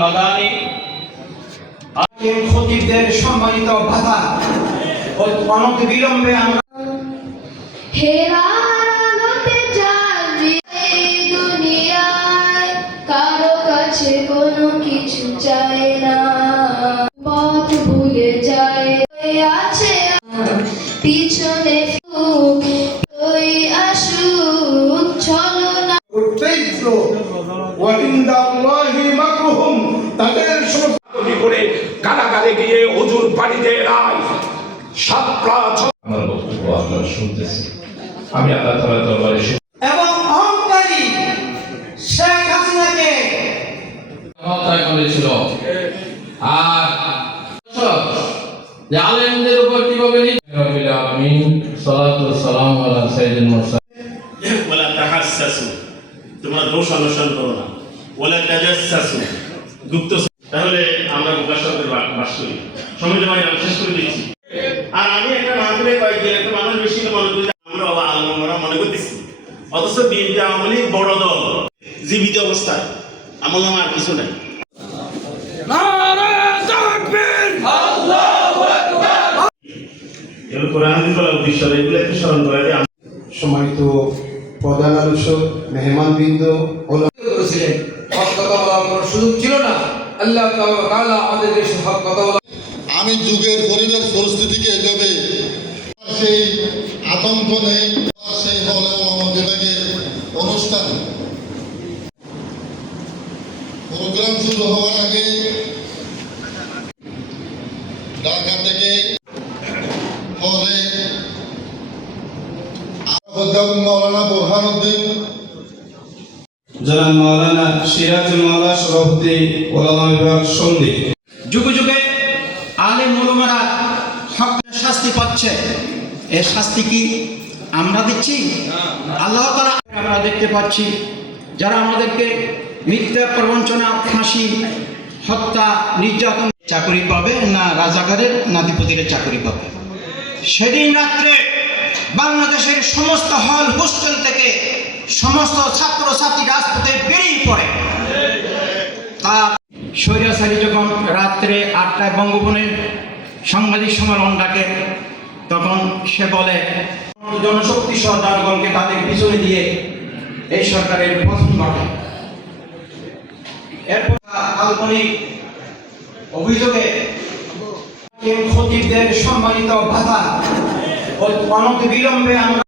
মাদানী খতিবদের সম্মানিত ভাতা অনতি বিলম্বে আমরা কারো কাছে কোনো কিছু চাই না, পথ ভুলে যায় আছে পিছনে তুই আসুক চলো না। তাদের সমস্ত করে কারাগারে গিয়ে হুজুর বাড়িতে এলাই আমার বক্তব্য আপনারা শুনতেছেন। আমি আল্লাহ তাআলার দরবারে এবং অহংকারী শেখ হাসিনাকে হত্যা করেছিল। আর আলেমদের উপর কিভাবে রব্বিল আলামিন সালাতু সালামু আলা সাইয়্যিদিল মুরসালিন। ওয়ালা তাহাসসাসু, তোমরা দোষ অন্বেষণ করো না। ওয়ালা তাজাসসাসু, গুপ্ত। তাহলে আমরা মুবাশশিরের বাস করি। সময় জমাই আমি শেষ করে দিচ্ছি। আর আমি একটা মাহফিলে কয়েকদিন একটা মানুষ বেশি মনে করি আমরা আলমরা মনে করতেছি, অথচ বিএনপি আওয়ামী লীগ বড় দল জীবিত অবস্থায় আমল নামা আর কিছু নাই। এগুলো কোরআন বলা উদ্দেশ্য, এগুলো একটু স্মরণ করে দিয়ে সম্মানিত প্রধান আলোচক মেহমানবৃন্দ করেছিলেন, হক কথা বলার কোনো সুযোগ ছিল না। আল্লাহ তাআলা আমাদের দেশে হক কথা বলা। আমি যুগের পরিবেশ পরিস্থিতিকে এভাবে সেই আতঙ্ক নেই, সেই হলে বিভাগের অনুষ্ঠান প্রোগ্রাম শুরু হওয়ার আগে ঢাকা থেকে পরে মৌলানা বোরহানুদ্দিন, জনাব মৌলানা সিরাজুল মাওলা সভাপতি ওলামা বিভাগ সন্ধি। যুগে যুগে আলেম ওলামারা হক শাস্তি পাচ্ছে। এর শাস্তি কি আমরা দিচ্ছি? আল্লাহ তাআলা আমরা দেখতে পাচ্ছি যারা আমাদেরকে মিথ্যা প্রবঞ্চনা, ফাঁসি, হত্যা, নির্যাতন চাকরি পাবে না রাজাকারের নাতিপুতির চাকরি পাবে। সেদিন রাত্রে বাংলাদেশের সমস্ত হল হোস্টেল থেকে সমস্ত ছাত্রছাত্রী রাজপথে বেরিয়ে পড়ে। তার স্বৈরাচারী যখন রাত্রে 8টায় বঙ্গভবনের সাংবাদিক সম্মেলন ডাকে, তখন সে বলে জনশক্তি সরকারগণকে তাদের পিছনে দিয়ে এই সরকারের পতন ঘটে। এরপর কাল্পনিক অভিযোগে খতিবদের সম্মানিত ভাতা অনতি বিলম্বে আমরা